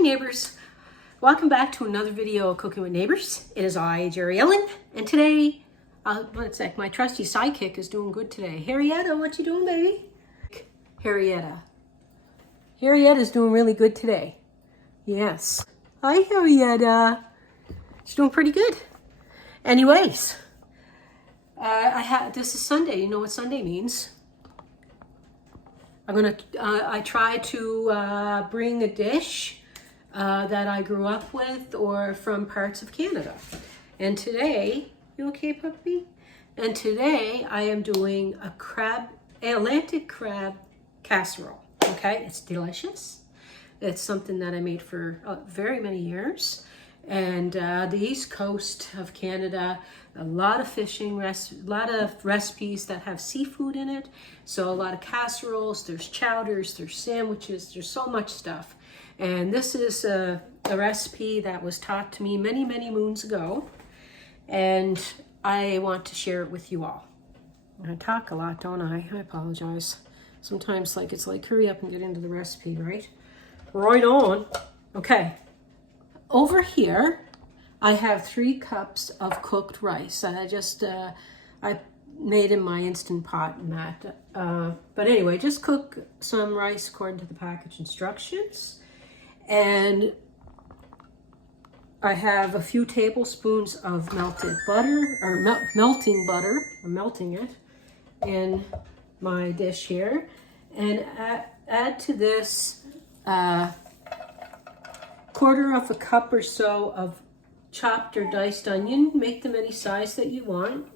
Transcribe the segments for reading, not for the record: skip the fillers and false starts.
neighbors, welcome back to another video of Cooking with Neighbors. It is I, Jerri-ellen, and today, one sec, my trusty sidekick is doing good today. Harrietta, what you doing, baby? Harrietta is doing really good today. Yes. Hi, Harrietta. She's doing pretty good. Anyways, this is Sunday. You know what Sunday means. I try to bring a dish that I grew up with or from parts of Canada. And today, you okay, puppy? And today I am doing a Atlantic crab casserole. Okay, it's delicious. It's something that I made for very many years. And the east coast of Canada, a lot of fishing, a lot of recipes that have seafood in it. So a lot of casseroles, there's chowders, there's sandwiches, there's so much stuff. And this is a recipe that was taught to me many, many moons ago. And I want to share it with you all. I talk a lot, don't I? I apologize. Sometimes it's like, hurry up and get into the recipe, right? Right on. Okay. Over here, I have 3 cups of cooked rice. I made in my Instant Pot and that. But anyway, just cook some rice according to the package instructions. And I have a few tablespoons of melted butter, or melting butter. I'm melting it in my dish here. And add to this 1/4 cup or so of chopped or diced onion. Make them any size that you want.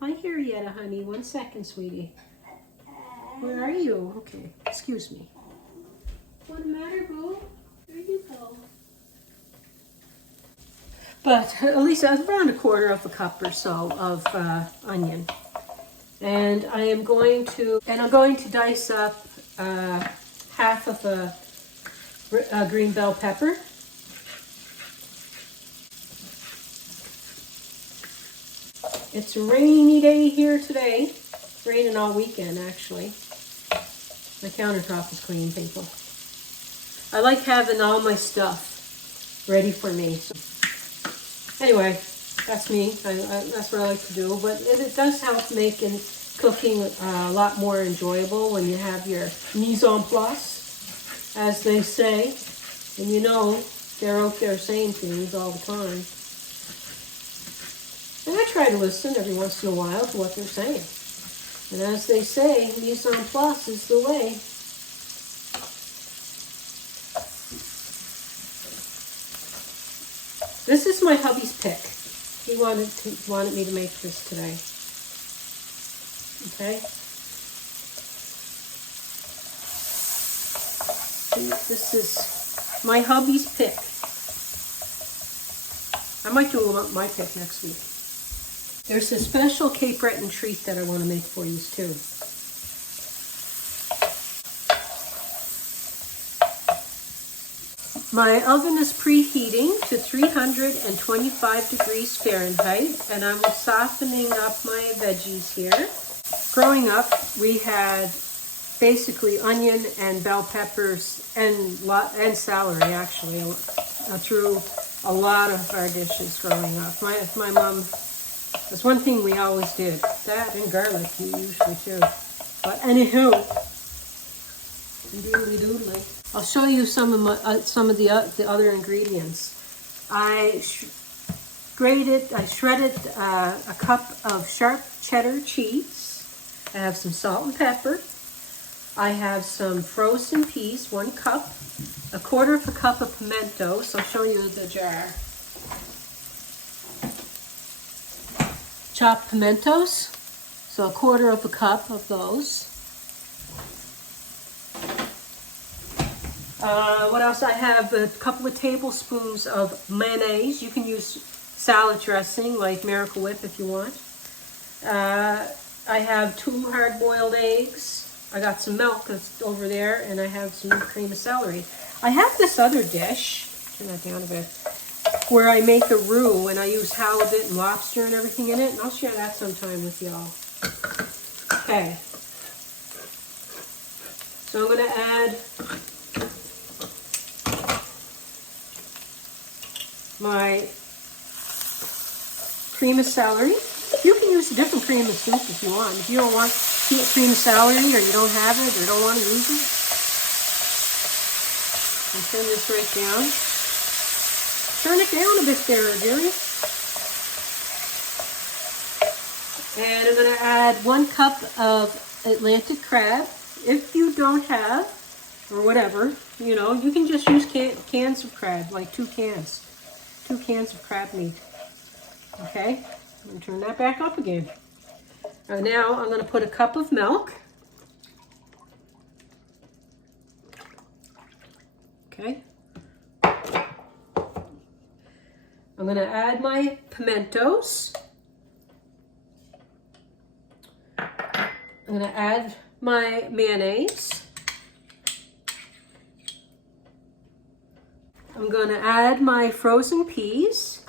Hi, Harrietta, honey. 1 second, sweetie. Where are you? Okay, excuse me. What's the matter, boo? There you go. But at least around 1/4 cup or so of onion. And I'm going to dice up half of a green bell pepper. It's a rainy day here today. It's raining all weekend, actually. My countertop is clean, people. I like having all my stuff ready for me. So, anyway, that's me. That's what I like to do. But it does help making cooking a lot more enjoyable when you have your mise en place, as they say. And you know, they're out there saying things all the time. And I try to listen every once in a while to what they're saying. And as they say, mise en place is the way. This is my hubby's pick. He wanted me to make this today. Okay. This is my hubby's pick. I might do my pick next week. There's a special Cape Breton treat that I want to make for you too. My oven is preheating to 325 degrees Fahrenheit, and I'm softening up my veggies here. Growing up, we had basically onion and bell peppers and celery, actually, through a lot of our dishes growing up. My mom, that's one thing we always did. That and garlic, usually too. But anywho, doodly. I'll show you some of the other ingredients. I shredded a cup of sharp cheddar cheese. I have some salt and pepper. I have some frozen peas, 1 cup. 1/4 cup of pimentos. I'll show you the jar. Chopped pimentos. So 1/4 cup of those. What else? I have a couple of tablespoons of mayonnaise. You can use salad dressing like Miracle Whip if you want. I have 2 hard-boiled eggs. I got some milk that's over there, and I have some cream of celery. I have this other dish, turn that down a bit, where I make a roux, and I use halibut and lobster and everything in it, and I'll share that sometime with y'all. Okay. So I'm going to add my cream of celery. You can use a different cream of soup if you want. If you don't want cream of celery, or you don't have it, or don't want to use it, and turn this right down. Turn it down a bit there, Jerry. And I'm going to add 1 cup of Atlantic crab. If you don't have, or whatever, you know, you can just use cans of crab, like 2 cans. 2 cans of crab meat. Okay, I'm going to turn that back up again. Now I'm going to put a cup of milk. Okay. I'm going to add my pimentos. I'm going to add my mayonnaise. I'm going to add my frozen peas.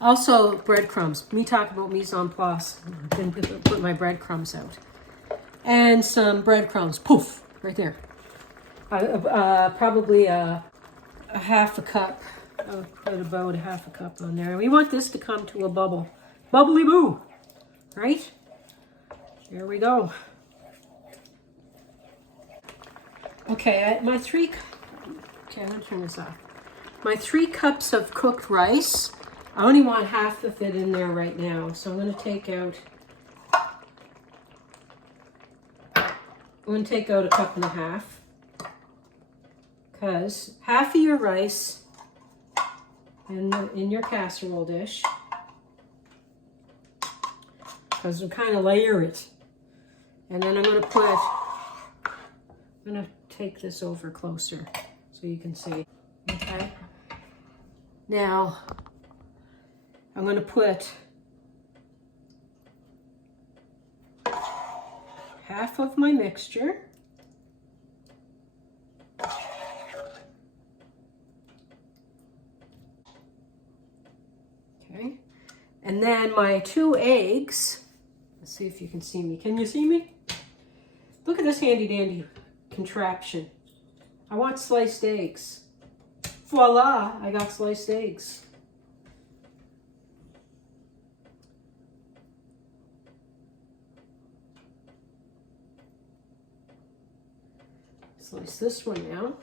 Also, breadcrumbs. Me talk about mise en place. I didn't put my breadcrumbs out. And some breadcrumbs. Poof! Right there. Probably a half a cup. I'll put about a half a cup on there. We want this to come to a bubble. Bubbly boo! Right? Here we go. Okay, I'm going to turn this off. My 3 cups of cooked rice. I only want half of it in there right now, so I'm going to take out. I'm going to take out a cup and a half, because half of your rice in your casserole dish, because we'll kind of layer it, and then I'm going to take this over closer so you can see. Okay. Now I'm going to put half of my mixture. Okay. And then my 2 eggs. Let's see if you can see me. Can you see me? Look at this handy dandy contraption. I want sliced eggs. Voila, I got sliced eggs. Slice this one now.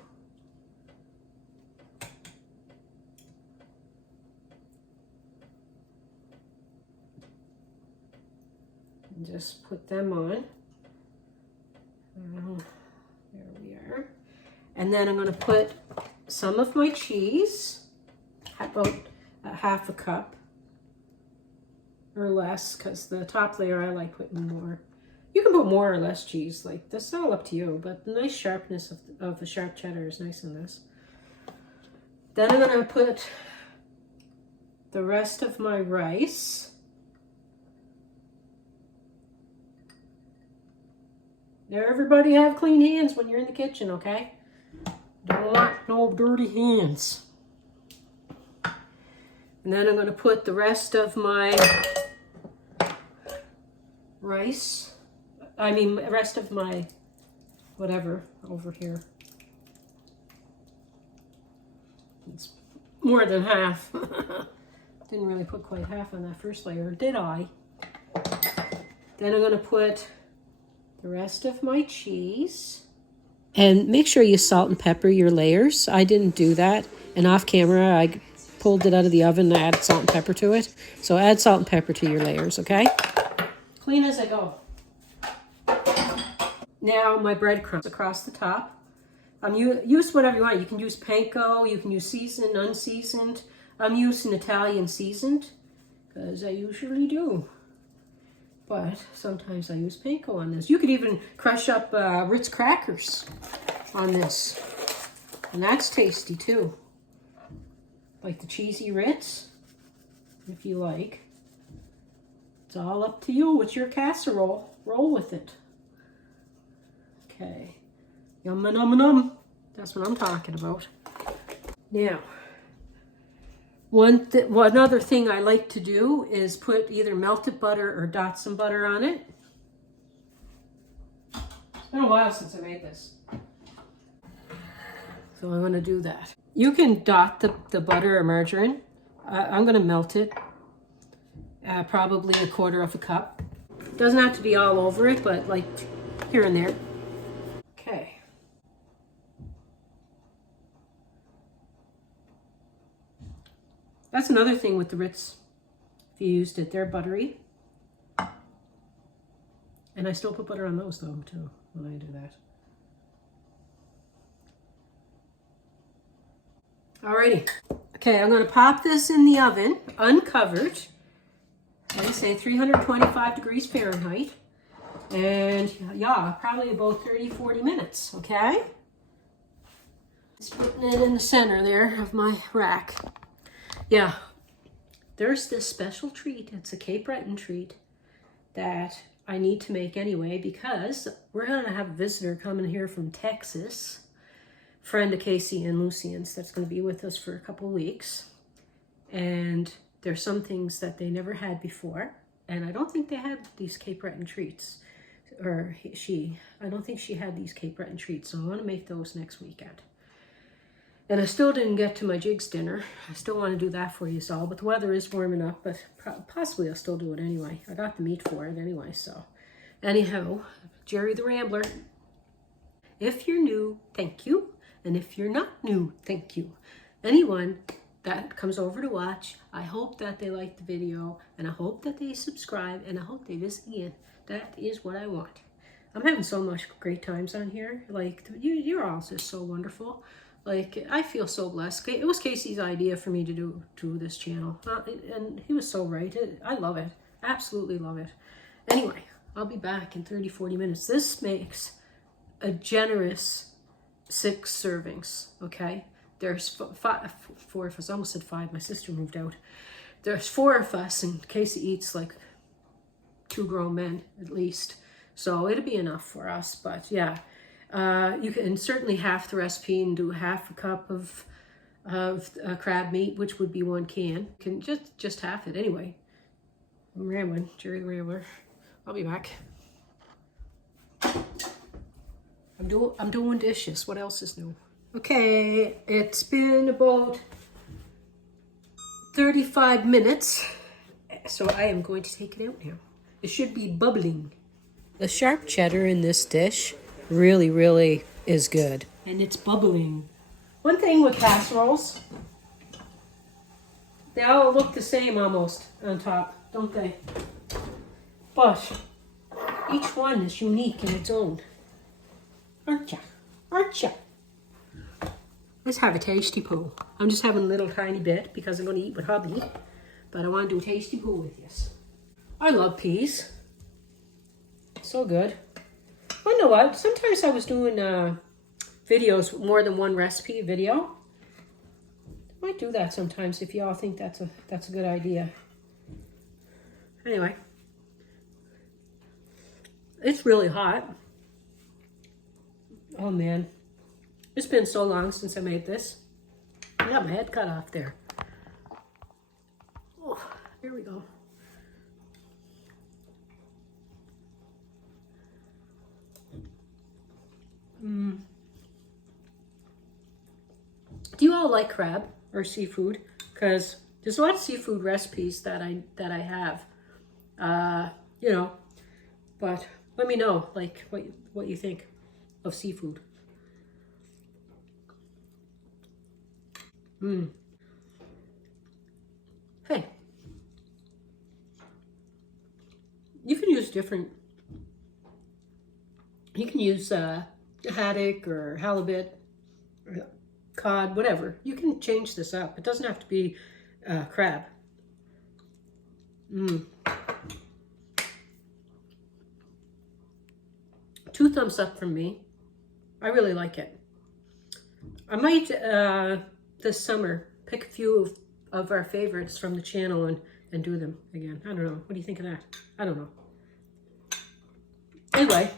And just put them on. There we are. And then I'm going to put some of my cheese, about a half a cup or less, because the top layer I like putting more. You can put more or less cheese, like that's all up to you, but the nice sharpness of the sharp cheddar is nice in this. Then I'm going to put the rest of my rice. Now everybody have clean hands when you're in the kitchen, okay? Don't want no dirty hands. And then I'm going to put the rest of my rice. The rest of my whatever over here. It's more than half. Didn't really put quite half on that first layer, did I? Then I'm going to put the rest of my cheese. And make sure you salt and pepper your layers. I didn't do that. And off camera, I pulled it out of the oven and added salt and pepper to it. So add salt and pepper to your layers, okay? Clean as I go. Now my breadcrumbs across the top. Use whatever you want. You can use panko, you can use seasoned, unseasoned. I'm using Italian seasoned, because I usually do. But sometimes I use panko on this. You could even crush up Ritz crackers on this. And that's tasty too. Like the cheesy Ritz, if you like. It's all up to you. It's your casserole. Roll with it. Okay. Yum num num. That's what I'm talking about. Now, One other thing I like to do is put either melted butter or dot some butter on it. It's been a while since I made this, so I'm going to do that. You can dot the butter or margarine. I'm going to melt it, probably 1/4 cup. Doesn't have to be all over it, but like here and there. Okay. That's another thing with the Ritz. If you used it, they're buttery. And I still put butter on those though, too, when I do that. Alrighty. Okay, I'm going to pop this in the oven, uncovered. Like I say, 325 degrees Fahrenheit. And yeah, probably about 30-40 minutes, okay? Just putting it in the center there of my rack. Yeah, there's this special treat. It's a Cape Breton treat that I need to make anyway because we're going to have a visitor coming here from Texas, friend of Casey and Lucian's that's going to be with us for a couple of weeks. And there's some things that they never had before. And I don't think they had these Cape Breton treats. Or I don't think she had these Cape Breton treats. So I want to make those next weekend. And I still didn't get to my jigs dinner. I still want to do that for you all, but the weather is warming up, but possibly I'll still do it anyway. I got the meat for it anyway, so. Anyhow, Jerry the Rambler. If you're new, thank you. And if you're not new, thank you. Anyone that comes over to watch, I hope that they like the video, and I hope that they subscribe, and I hope they visit again. That is what I want. I'm having so much great times on here. Like, you're all just so wonderful. Like, I feel so blessed. It was Casey's idea for me to do this channel. And he was so right. I love it. Absolutely love it. Anyway, I'll be back in 30-40 minutes. This makes a generous 6 servings, okay? There's 4 of us. I almost said 5. My sister moved out. There's 4 of us, and Casey eats like 2 grown men at least. So it'll be enough for us. But yeah. You can certainly half the recipe and do 1/2 cup of crab meat, which would be 1 can. You can just half it anyway. I'm rambling, Jerry the Rambler. I'll be back. I'm doing dishes. What else is new? Okay, it's been about 35 minutes, so I am going to take it out now. It should be bubbling. The sharp cheddar in this dish really is good. And it's bubbling. One thing with casseroles, they all look the same almost on top, don't they? But each one is unique in its own. Aren't ya? Aren't ya? Let's have a tasty poo. I'm just having a little tiny bit because I'm going to eat with hubby. But I want to do a tasty poo with you. I love peas. So good. Well, you know what? Sometimes I was doing videos with more than one recipe video. I might do that sometimes if y'all think that's a good idea. Anyway, it's really hot. Oh man, it's been so long since I made this. I got my head cut off there. Oh, here we go. Do you all like crab or seafood? Because there's a lot of seafood recipes that I have, you know. But let me know, like, what you think of seafood. Hey, you can use different. You can use haddock or halibut, or cod, whatever. You can change this up. It doesn't have to be crab. 2 thumbs up from me. I really like it. I might, this summer, pick a few of our favorites from the channel and do them again. I don't know. What do you think of that? I don't know. Anyway,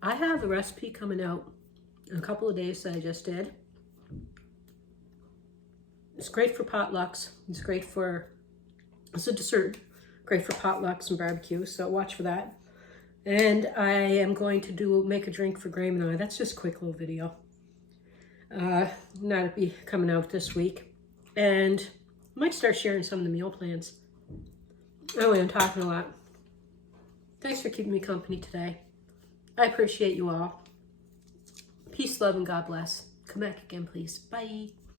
I have a recipe coming out in a couple of days that I just did. It's great for potlucks. It's great for, it's a dessert. Great for potlucks and barbecue, so watch for that. And I am going to make a drink for Graham and I. That's just a quick little video. Not be coming out this week. And I might start sharing some of the meal plans. Anyway, I'm talking a lot. Thanks for keeping me company today. I appreciate you all. Peace, love, and God bless. Come back again, please. Bye.